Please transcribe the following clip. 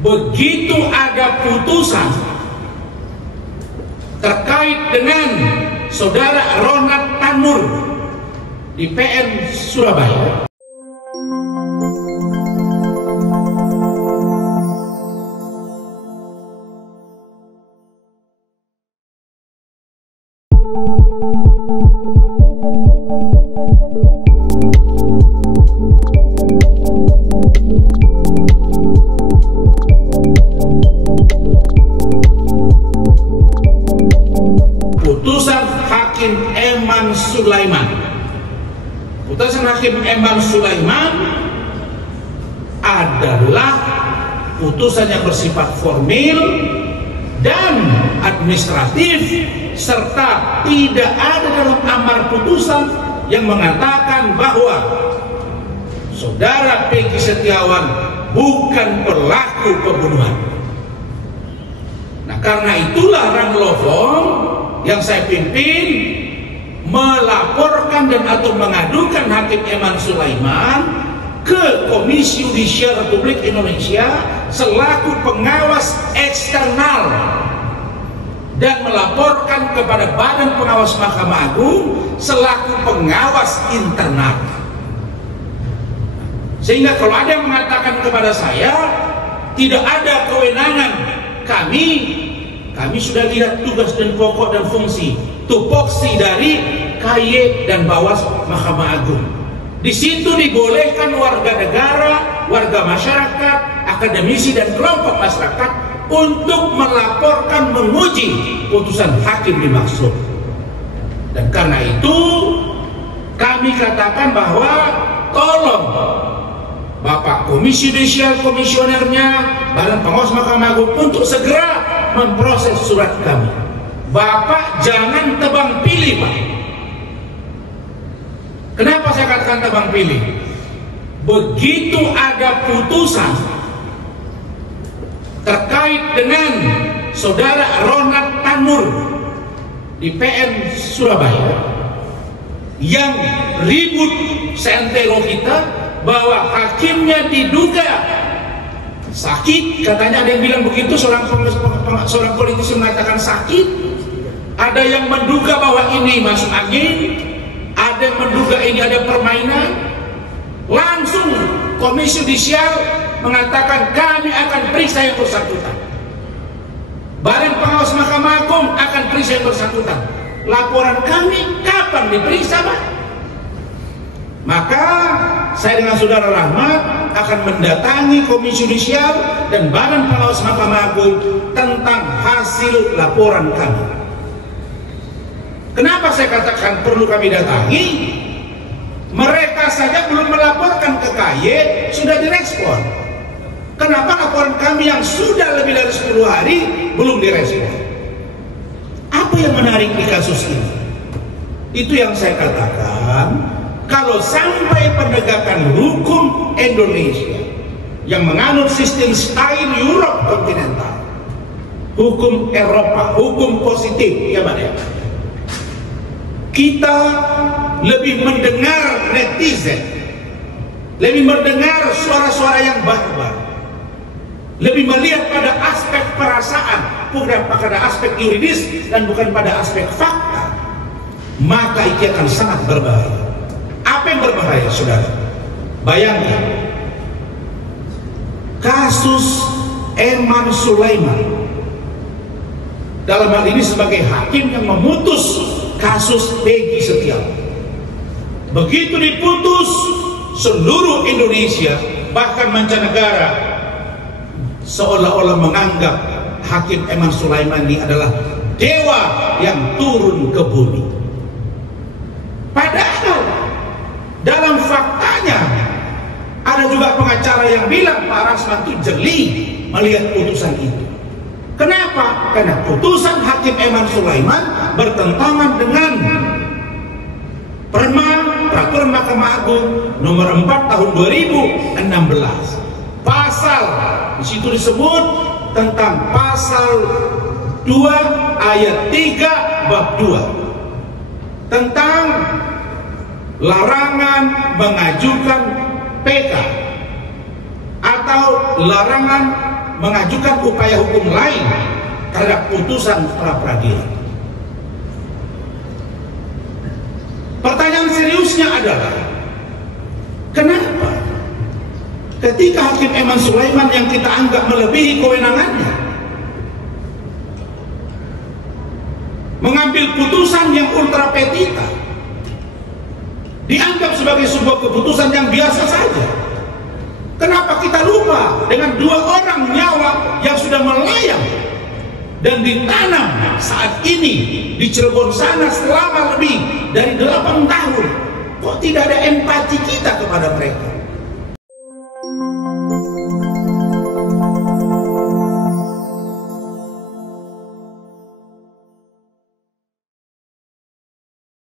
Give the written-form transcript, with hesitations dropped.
begitu ada putusan terkait dengan saudara Ronald Tanur di PN Surabaya, putusan Hakim Eman Sulaiman. Putusan Hakim Eman Sulaiman adalah putusan yang bersifat formil dan administratif, serta tidak ada dalam amar putusan yang mengatakan bahwa saudara Peggy Setiawan bukan pelaku pembunuhan. Nah, karena itulah Ranglofong yang saya pimpin melaporkan dan atau mengadukan Hakim Eman Sulaiman ke Komisi Yudisial Republik Indonesia selaku pengawas eksternal dan melaporkan kepada Badan Pengawas Mahkamah Agung selaku pengawas internal. Sehingga kalau ada yang mengatakan kepada saya tidak ada kewenangan, kami sudah lihat tugas dan pokok dan fungsi tupoksi dari KY dan Bawas Mahkamah Agung. Di situ dibolehkan warga negara, warga masyarakat, akademisi dan kelompok masyarakat untuk melaporkan menguji putusan hakim dimaksud. Dan karena itu kami katakan bahwa tolong Bapak Komisi Yudisial, komisionernya, Badan Pengawas Mahkamah Agung untuk segera memproses surat kami. Bapak jangan tebang pilih, Pak. Kenapa saya katakan tebang pilih? Begitu ada putusan terkait dengan saudara Ronald Tanur di PN Surabaya yang ribut seantero kita bahwa hakimnya diduga sakit, katanya ada yang bilang begitu, seorang politisi mengatakan sakit, ada yang menduga bahwa ini masuk angin, ada yang menduga ini ada permainan. Langsung Komisi Yudisial mengatakan kami akan periksa yang bersangkutan, Badan Pengawas Mahkamah Agung akan periksa yang bersangkutan. Laporan kami kapan diperiksa, Pak? Maka saya dengan Saudara Rahmat akan mendatangi Komisi Yudisial dan Badan Pengawas Mahkamah Agung tentang hasil laporan kami. Kenapa saya katakan perlu kami datangi? Mereka saja belum melaporkan ke KY sudah direspon. Kenapa laporan kami yang sudah lebih dari 10 hari belum direspon? Apa yang menarik di kasus ini? Itu yang saya katakan, kalau sampai penegakan hukum Indonesia yang menganut sistem style Europe kontinental, hukum Eropa, hukum positif, ya Pak ya, kita lebih mendengar netizen, lebih mendengar suara-suara yang barbar, lebih melihat pada aspek perasaan, bukan pada aspek yuridis dan bukan pada aspek fakta, maka itu akan sangat berbahaya. Apa yang berbahaya, saudara? Bayangkan kasus Eman Sulaiman, dalam hal ini sebagai hakim yang memutus kasus Peggy Setiawan. Begitu diputus, seluruh Indonesia bahkan mancanegara seolah-olah menganggap Hakim Eman Sulaiman ini adalah dewa yang turun ke bumi. Padahal dalam faktanya ada juga pengacara yang bilang Pak Rasman itu jeli melihat putusan itu. Kenapa? Karena putusan Hakim Eman Sulaiman bertentangan dengan Peraturan Mahkamah Agung nomor 4 tahun 2016. Pasal di situ disebut tentang pasal 2 ayat 3 bab 2 tentang larangan mengajukan PK atau larangan mengajukan upaya hukum lain terhadap putusan pra-peradilan. Pertanyaan seriusnya adalah, kenapa ketika Hakim Eman Sulaiman yang kita anggap melebihi kewenangannya mengambil putusan yang ultra petita, dianggap sebagai sebuah keputusan yang biasa saja? Kenapa kita lupa dengan 2 orang nyawa yang sudah melayang dan ditanam saat ini di Cirebon sana selama lebih dari 8 tahun? Kok tidak ada empati kita kepada mereka?